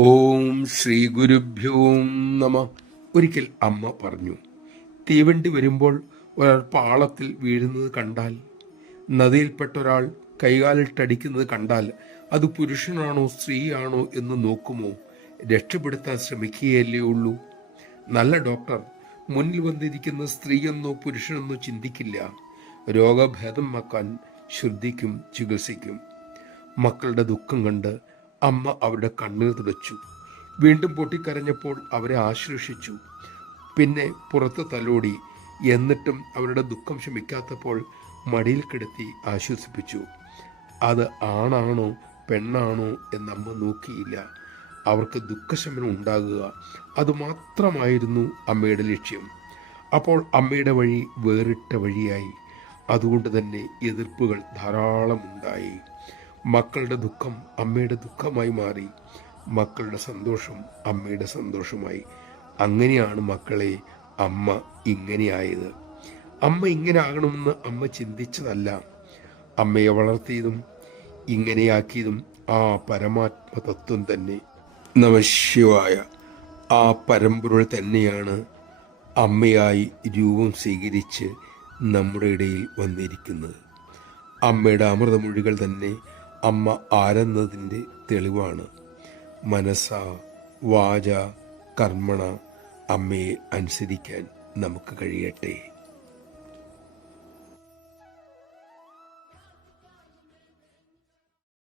ഓം ശ്രീ ഗുരുഭ്യോ നമ. ഒരിക്കൽ അമ്മ പറഞ്ഞു, തീവണ്ടി വരുമ്പോൾ ഒരാൾ പാളത്തിൽ വീഴുന്നത് കണ്ടാൽ, നദിയിൽപ്പെട്ട ഒരാൾ കൈകാലിട്ടടിക്കുന്നത് കണ്ടാൽ അത് പുരുഷനാണോ സ്ത്രീയാണോ എന്ന് നോക്കുമോ? രക്ഷപ്പെടുത്താൻ ശ്രമിക്കുകയല്ലേ ഉള്ളൂ. നല്ല ഡോക്ടർ മുന്നിൽ വന്നിരിക്കുന്ന സ്ത്രീയെന്നോ പുരുഷനെന്നോ ചിന്തിക്കില്ല. രോഗഭേദമാക്കാൻ ശ്രദ്ധിക്കും, ചികിത്സിക്കും. മക്കളുടെ ദുഃഖം കണ്ട് അമ്മ അവരുടെ കണ്ണീർ തുടച്ചു. വീണ്ടും പൊട്ടിക്കരഞ്ഞപ്പോൾ അവരെ ആശ്ലേഷിച്ചു. പിന്നെ പുറത്ത് തലോടി. എന്നിട്ടും അവരുടെ ദുഃഖം ശമിക്കാത്തപ്പോൾ മടിയിൽ കിടത്തി ആശ്വസിപ്പിച്ചു. അത് ആണാണോ പെണ്ണാണോ എന്നമ്മ നോക്കിയില്ല. അവർക്ക് ദുഃഖശമനം ഉണ്ടാകുക, അതുമാത്രമായിരുന്നു അമ്മയുടെ ലക്ഷ്യം. അപ്പോൾ അമ്മയുടെ വഴി വേറിട്ട വഴിയായി. അതുകൊണ്ട് തന്നെ എതിർപ്പുകൾ ധാരാളം ഉണ്ടായി. മക്കളുടെ ദുഃഖം അമ്മയുടെ ദുഃഖമായി മാറി. മക്കളുടെ സന്തോഷം അമ്മയുടെ സന്തോഷമായി. അങ്ങനെയാണ് മക്കളെ അമ്മ ഇങ്ങനെയായത്. അമ്മ ഇങ്ങനെ ആകണമെന്ന് അമ്മ ചിന്തിച്ചതല്ല. അമ്മയെ വളർത്തിയതും ഇങ്ങനെയാക്കിയതും ആ പരമാത്മ തത്വം തന്നെ, നമഃശിവായ, ആ പരമ്പൊരുൾ തന്നെയാണ് അമ്മയായി രൂപം സ്വീകരിച്ച് നമ്മുടെ ഇടയിൽ വന്നിരിക്കുന്നത്. അമ്മയുടെ അമൃതമൊഴികൾ തന്നെ അമ്മ ആരെന്നതിൻ്റെ തെളിവാണ്. മനസ്സ വാച കർമ്മണ അമ്മയെ അനുസരിക്കാൻ നമുക്ക് കഴിയട്ടെ.